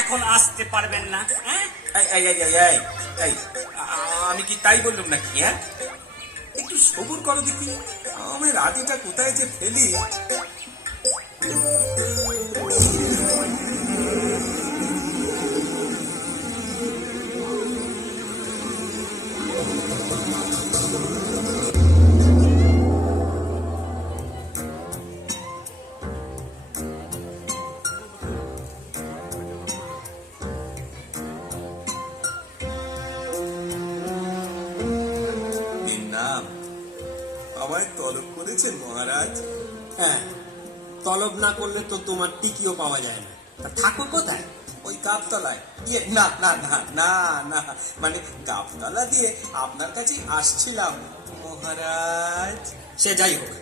এখন আসতে পারবেন না। হ্যাঁ, এই এই এই এই এই, এই, আমি কি তাই বললাম নাকি? হ্যাঁ, একটু সবুর করো দেখি। আমি রাধিটা কোথায় যে ফেলি। এর নাম আমায় তলব করেছেন মহারাজ। হ্যাঁ, তলব না করলে তো তোমার টিকিও পাওয়া যায় না। তা থাকো কোথায়? ওই গাবতলায়। ইয়ে না না না না না, মানে গাবতলা দিয়ে আপনার কাছে আসছিলাম মহারাজ। সে যাই হোক,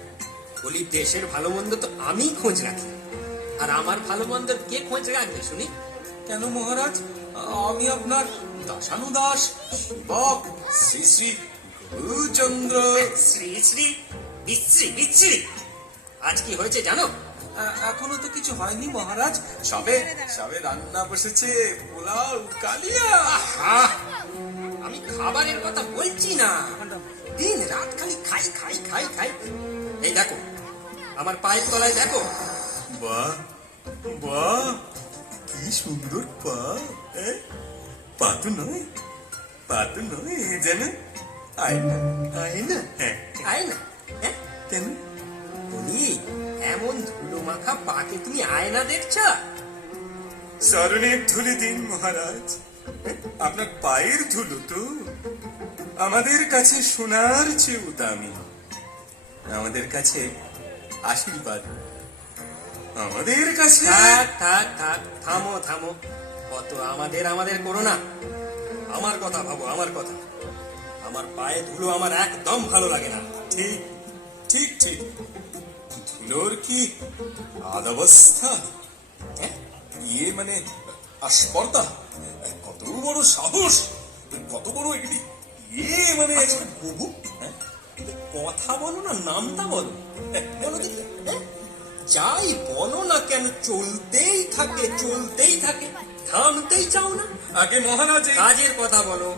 বলি দেশের ভালো মন্দ তো আমি খোঁজ রাখি, আর আমার ভালো মন্দ কে খোঁজ রাখবে শুনি? কেন মহারাজ? আমি আপনার দাসানুদাস সেবক শ্রী শ্রী গুরুচন্দ্র। শ্রী শ্রী বিশ্রী বিশ্রী। আজ কি হয়েছে জানো? এখনো তো কিছু হয়নি মহারাজ। সবে সবে রান্না বসেছে, পোলাও কালিয়া। আহ, আমি খাবারের কথা বলছি না, দিন রাত খালি খাই খাই খাই খাই। এই দেখো, আমার পায়ের তলায় দেখো। বাহ বাহ, কি সুন্দর পা। পা তো নয়, পা তো নয়, যেন আয়না। আয়না? হ্যাঁ। আয় না, হ্যাঁ? কেন? বলি, এমন ধুলো মাখা পাকে তুমি আয়না দেখছ? চরণের ধুলি দিন মহারাজ। আপনার পায়ের ধুলো তো আমাদের কাছে সোনার চেয়েও দামি। আমাদের কাছে আশীর্বাদ, আমাদের কাছে। থাক থাক থাক, থামো থামো। কত আমাদের আমাদের করো না। আমার কথা ভাবো, আমার কথা। আমার পায়ে ধুলো আমার একদম ভালো লাগে না। ঠিক ঠিক ঠিক, ধুলোর কি আদাবস্থা? ইয়ে মানে আস্পর্ধা, কত বড় সাহস, কত বড় এগুলি। ইয়ে মানে প্রভু, কথা বলো না, নামটা বলো। বলো দেখি, হ্যাঁ? যাই বলো না কেন, চলতেই থাকে চলতেই থাকে, থামতেই চাও না। আগে মহারাজ কাজের কথা বলো।